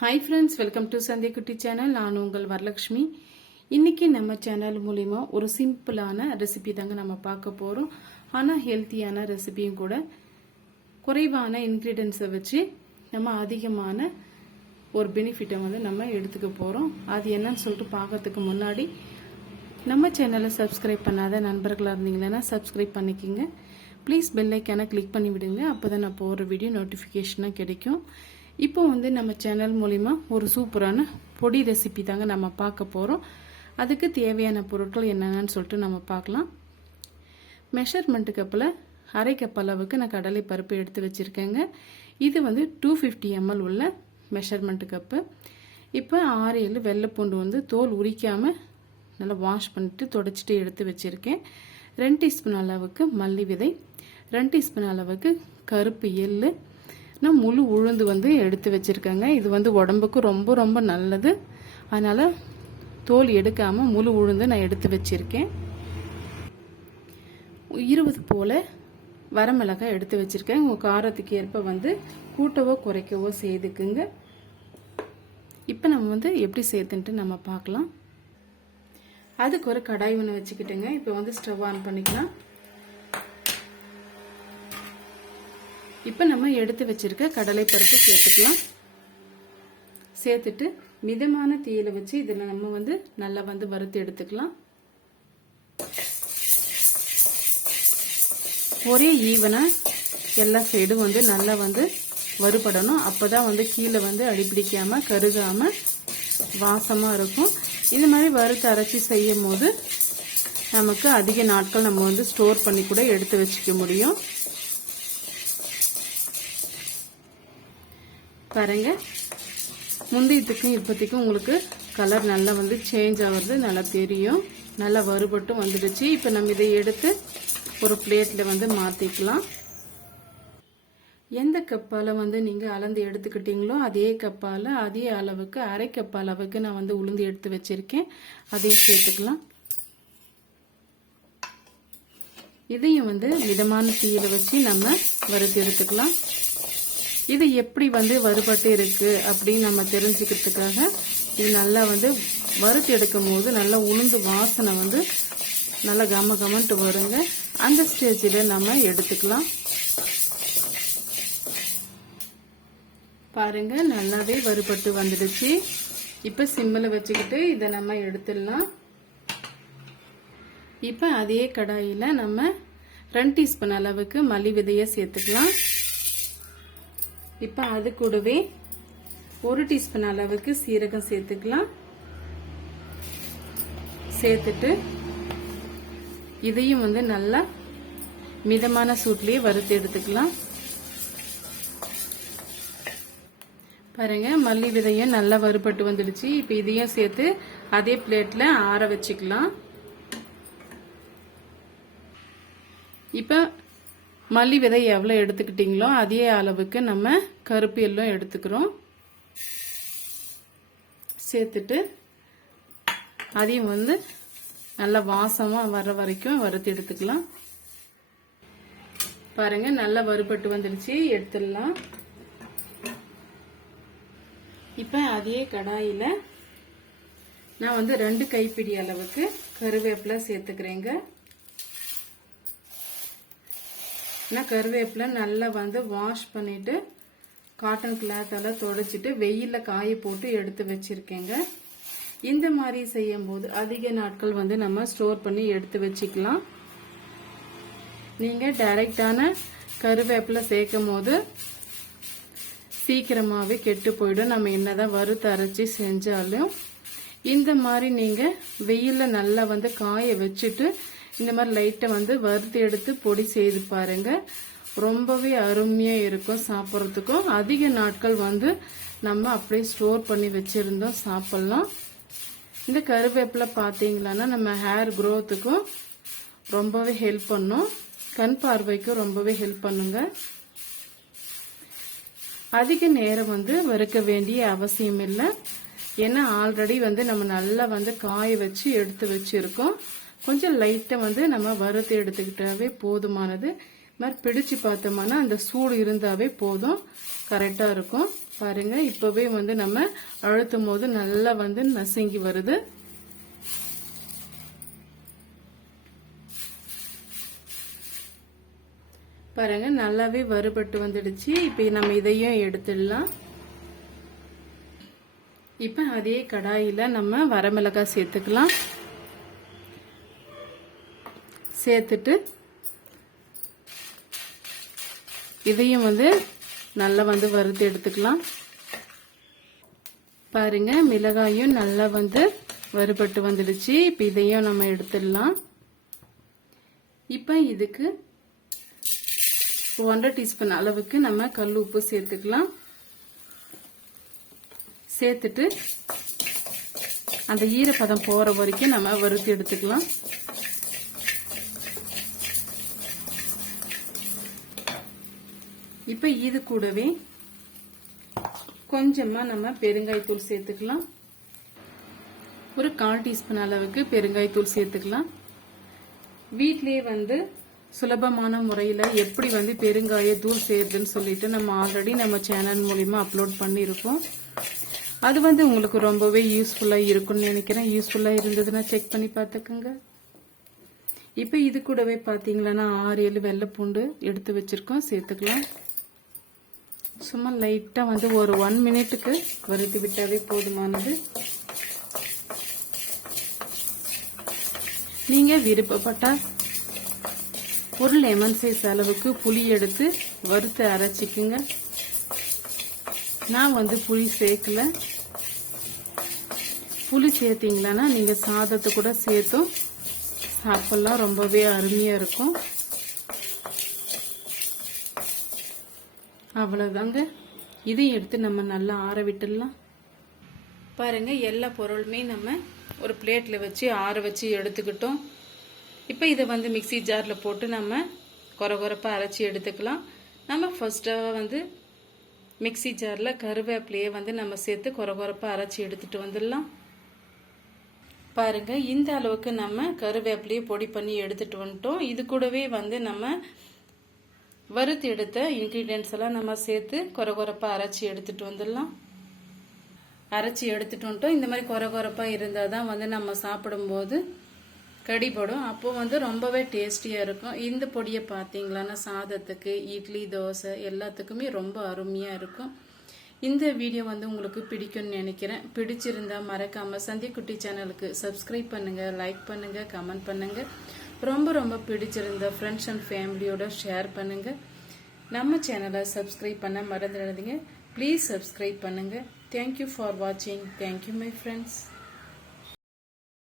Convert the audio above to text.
Hi friends, welcome to Sandhya குட்டி channel. நான் உங்கள் வரலட்சுமி. இன்னைக்கு நம்ம சேனல் மூலிமா ஒரு சிம்பிளான ரெசிபி தாங்க நம்ம பார்க்க போகிறோம். ஆனால் ஹெல்த்தியான ரெசிபியும் கூட. குறைவான இன்க்ரீடியன்ஸை வச்சு நம்ம அதிகமான ஒரு பெனிஃபிட்டை நம்ம எடுத்துக்க போகிறோம். அது என்னன்னு சொல்லிட்டு பார்க்கறதுக்கு முன்னாடி நம்ம சேனலை சப்ஸ்கிரைப் பண்ணாத நண்பர்களாக இருந்தீங்கன்னா சப்ஸ்கிரைப் பண்ணிக்கிங்க. ப்ளீஸ் பெல் ஐக்கானை கிளிக் பண்ணி விடுங்க. அப்போ தான் நான் போகிற வீடியோ நோட்டிஃபிகேஷனாக கிடைக்கும். இப்போ நம்ம சேனல் மூலிமா ஒரு சூப்பரான பொடி ரெசிபி தாங்க நம்ம பார்க்க போகிறோம். அதுக்கு தேவையான பொருட்கள் என்னென்னு சொல்லிட்டு நம்ம பார்க்கலாம். மெஷர்மெண்ட் கப்பில் அரை கப் அளவுக்கு நான் கடலை பருப்பு எடுத்து வச்சுருக்கேங்க. இது 250 ml உள்ள மெஷர்மெண்ட் கப்பு. இப்போ 6-7 வெள்ளைப்பூண்டு தோல் உரிக்காமல் நல்லா வாஷ் பண்ணிட்டு தொடச்சிட்டு எடுத்து வச்சுருக்கேன். 2 டீஸ்பூன் அளவுக்கு மல்லி விதை, 2 டீஸ்பூன் அளவுக்கு கருப்பு எள்ளு, நான் முழு உளுந்து எடுத்து வச்சுருக்கேங்க. இது உடம்புக்கு ரொம்ப ரொம்ப நல்லது. அதனால் தோல் எடுக்காமல் முழு உளுந்து நான் எடுத்து வச்சுருக்கேன். 20 போல் வரமிளகாய் எடுத்து வச்சுருக்கேன். உங்கள் காரத்துக்கு ஏற்ப கூட்டவோ குறைக்கவோ செய்துக்குங்க. இப்போ நம்ம எப்படி சேர்த்துன்ட்டு நம்ம பார்க்கலாம். அதுக்கு ஒரு கடாய் ஒன்று வச்சுக்கிட்டுங்க. இப்போ ஸ்டவ் ஆன் பண்ணிக்கலாம். இப்போ நம்ம எடுத்து வச்சிருக்க கடலை பருப்பு சேர்த்துக்கலாம். சேர்த்துட்டு மிதமான தீயில வச்சு இதில் நம்ம நல்லா வறுத்து எடுத்துக்கலாம். ஒரே ஈவனா எல்லா சைடும் நல்லா வறுபடணும். அப்போதான் கீழே அடிப்பிடிக்காம கருகாம வாசமா இருக்கும். இது மாதிரி வறுத்து அரைச்சி செய்யும் போது நமக்கு அதிக நாட்கள் நம்ம ஸ்டோர் பண்ணி கூட எடுத்து வச்சுக்க முடியும். பாருங்க, முந்தையத்துக்கும் இப்போதைக்கும் உங்களுக்கு கலர் நல்லா சேஞ்ச் ஆகிறது நல்லா தெரியும். நல்லா வறுபட்டும் வந்துடுச்சு. இப்போ நம்ம இதை எடுத்து ஒரு பிளேட்டில் மாற்றிக்கலாம். எந்த கப்பால் நீங்கள் அளந்து எடுத்துக்கிட்டீங்களோ அதே கப்பால் அதே அளவுக்கு அரை கப் அளவுக்கு நான் உளுந்து எடுத்து வச்சுருக்கேன். அதையும் சேர்த்துக்கலாம். இதையும் மிதமான தீயில வச்சு நம்ம வறுத்து எடுத்துக்கலாம். இது எப்படி வறுபட்டு இருக்கு அப்படின்னு நம்ம தெரிஞ்சுக்கிறதுக்காக இது நல்லா வறுத்து எடுக்கும் போது நல்லா உளுந்து வாசனை நல்லா கமகமன்ட்டு வருங்க. அந்த ஸ்டேஜில் நம்ம எடுத்துக்கலாம். பாருங்க, நல்லாவே வறுபட்டு வந்துடுச்சு. இப்போ சிம்மில் வச்சுக்கிட்டு இதை நம்ம எடுத்துடலாம். இப்போ அதே கடாயில் நம்ம 2 டீஸ்பூன் அளவுக்கு மல்லி விதையை சேர்த்துக்கலாம். இப்போ அது கூடவே 1 டீஸ்பூன் அளவுக்கு சீரகம் சேர்த்துக்கலாம். சேர்த்துட்டு இதையும் நல்லா மிதமான சூட்லயே வறுத்து எடுத்துக்கலாம். பாருங்க, மல்லி விதையும் நல்லா வறுபட்டு வந்துடுச்சு. இப்போ இதையும் சேர்த்து அதே பிளேட்ல ஆற வச்சுக்கலாம். இப்போ மல்லி விதை எவ்வளோ எடுத்துக்கிட்டீங்களோ அதே அளவுக்கு நம்ம கருப்பு எள்ளும் எடுத்துக்கிறோம். சேர்த்துட்டு அதையும் நல்லா வாசமாக வர வரைக்கும் வறுத்து எடுத்துக்கலாம். பாருங்க, நல்லா வறுபட்டு வந்துடுச்சு. எடுத்துடலாம். இப்போ அதே கடாயில் நான் 2 கைப்பிடி அளவுக்கு கருவேப்பிலை சேர்த்துக்கிறேங்க. கருவேப்பிலை நல்லா வாஷ் பண்ணிட்டு காட்டன் கிளாத்தால தொடச்சிட்டு வெயில்ல காய போட்டு எடுத்து வச்சிருக்கேங்க. இந்த மாதிரி செய்யும் போது அதிக நாட்கள் நம்ம ஸ்டோர் பண்ணி எடுத்து வச்சுக்கலாம். நீங்க டைரக்டான கருவேப்பிலை சேர்க்கும் போது சீக்கிரமாவே கெட்டு போயிடும். நம்ம என்னதான் வறுத்து அரைச்சி செஞ்சாலும் இந்த மாதிரி நீங்க வெயில்ல நல்லா காய வச்சுட்டு இந்த மாதிரி லைட்டை வறுத்து எடுத்து பொடி செய்து பாருங்க. ரொம்பவே அருமையா இருக்கும். சாப்பிட்றதுக்கும் அதிக நாட்கள் நம்ம அப்படியே ஸ்டோர் பண்ணி வச்சிருந்தோம் சாப்பிடலாம். இந்த கருவேப்பிலை பார்த்தீங்களான்னா நம்ம ஹேர் க்ரோத்துக்கும் ரொம்பவே ஹெல்ப் பண்ணும். கண் பார்வைக்கும் ரொம்பவே ஹெல்ப் பண்ணுங்க. அதிக நேரம் வறுக்க வேண்டிய அவசியம் இல்லை. ஏன்னா ஆல்ரெடி நம்ம நல்லா காய வச்சு எடுத்து வச்சிருக்கோம். கொஞ்சம் லைட்டா நம்ம வறுத்து எடுத்துக்கிட்டாவே போதுமானது. மாதிரி பிடிச்சு பார்த்தோம்னா அந்த சூடு இருந்தாவே போதும், கரெக்டா இருக்கும். பாருங்க இப்பவே வந்து நம்ம அழுத்தும் போது நல்லா வந்து நசுங்கி வருது. பாருங்க நல்லாவே வறுபட்டு வந்துடுச்சு. இப்ப நம்ம இதையும் எடுத்துடலாம். இப்ப அதே கடாயில நம்ம வரமிளகாய் சேர்த்துக்கலாம். சேர்த்துட்டு இதையும் வந்து நல்லா வந்து வறுத்து எடுத்துக்கலாம். பாருங்க மிளகாயும் நல்லா வந்து வறுபட்டு வந்துடுச்சு. இப்ப இதையும் நம்ம எடுத்துடலாம். இப்ப இதுக்கு 1/2 டீஸ்பூன் அளவுக்கு நம்ம கல் உப்பு சேர்த்துக்கலாம். சேர்த்துட்டு அந்த ஈரப்பதம் போற வரைக்கும் நம்ம வறுத்து எடுத்துக்கலாம். இப்ப இது கூடவே கொஞ்சமா நம்ம பெருங்காயத்தூள் சேர்த்துக்கலாம். ஒரு 1/4 டீஸ்பூன் அளவுக்கு பெருங்காயத்தூள் சேர்த்துக்கலாம். வீட்லயே வந்து சுலபமான முறையில எப்படி வந்து பெருங்காய தூள் செய்யறதுன்னு சொல்லிட்டு நம்ம ஆல்ரெடி நம்ம சேனல் மூலியமா அப்லோட் பண்ணியிருக்கோம். அது வந்து உங்களுக்கு ரொம்பவே யூஸ்ஃபுல்லா இருக்கும்னு நினைக்கிறேன். யூஸ்ஃபுல்லா இருந்ததுன்னா செக் பண்ணி பார்த்துக்கோங்க. இப்ப இது கூடவே பாத்தீங்கன்னா 6-7 வெள்ளை பூண்டு எடுத்து வச்சிருக்கோம், சேர்த்துக்கலாம். சும்மா லைட்டா வந்து ஒரு 1 மினிட்டுக்கு வறுத்து விட்டாவே போதுமானது. நீங்க விருப்பப்பட்டா ஒரு லெமன் சைஸ் அளவுக்கு புளி எடுத்து வறுத்து அரைச்சிக்குங்க. நான் வந்து புளி சேர்க்கல. புளி சேர்த்தீங்களா நீங்க சாதத்தை கூட சேர்த்தும் சாப்பிடலாம், ரொம்பவே அருமையா இருக்கும். அவ்வளவுதாங்க. இதையும் எடுத்து நம்ம நல்லா ஆற விட்டுடலாம். பாருங்க எல்லா பொருளுமே நம்ம ஒரு பிளேட்ல வச்சு ஆற வச்சு எடுத்துக்கிட்டோம். இப்போ இதை வந்து மிக்சி ஜார்ல போட்டு நம்ம கொரகொரப்பா அரைச்சி எடுத்துக்கலாம். நம்ம ஃபர்ஸ்டா வந்து மிக்சி ஜார்ல கருவேப்பிலையை வந்து நம்ம சேர்த்து கொரகொரப்பா அரைச்சி எடுத்துட்டு வந்துடலாம். பாருங்க இந்த அளவுக்கு நம்ம கருவேப்பிலையை பொடி பண்ணி எடுத்துட்டு வந்துட்டோம். இது கூடவே வந்து நம்ம வறுத்து எடுத்த இன்கிரீடியன்ஸ் எல்லாம் நம்ம சேர்த்து கொரகொரப்பா அரைச்சி எடுத்துட்டு வந்துடலாம். அரைச்சி எடுத்துட்டு வந்துட்டோம். இந்த மாதிரி கொரகொரப்பா இருந்தால் தான் வந்து நம்ம சாப்பிடும்போது கடிபடும். அப்போ வந்து ரொம்பவே டேஸ்டியா இருக்கும். இந்த பொடியை பார்த்தீங்களான்னா சாதத்துக்கு, இட்லி, தோசை எல்லாத்துக்குமே ரொம்ப அருமையா இருக்கும். இந்த வீடியோ வந்து உங்களுக்கு பிடிக்கும்னு நினைக்கிறேன். பிடிச்சிருந்தா மறக்காம சந்திக்குட்டி சேனலுக்கு சப்ஸ்கிரைப் பண்ணுங்க, லைக் பண்ணுங்க, கமெண்ட் பண்ணுங்க. ரொம்ப ரொம்ப பிடிச்சிருந்த ஃப்ரெண்ட்ஸ் அண்ட் ஃபேமிலியோட ஷேர் பண்ணுங்க. நம்ம சேனலை சப்ஸ்கிரைப் பண்ண மறந்துடாதீங்க. ப்ளீஸ் சப்ஸ்கிரைப் பண்ணுங்க. தேங்க்யூ ஃபார் வாட்சிங். Thank you my friends.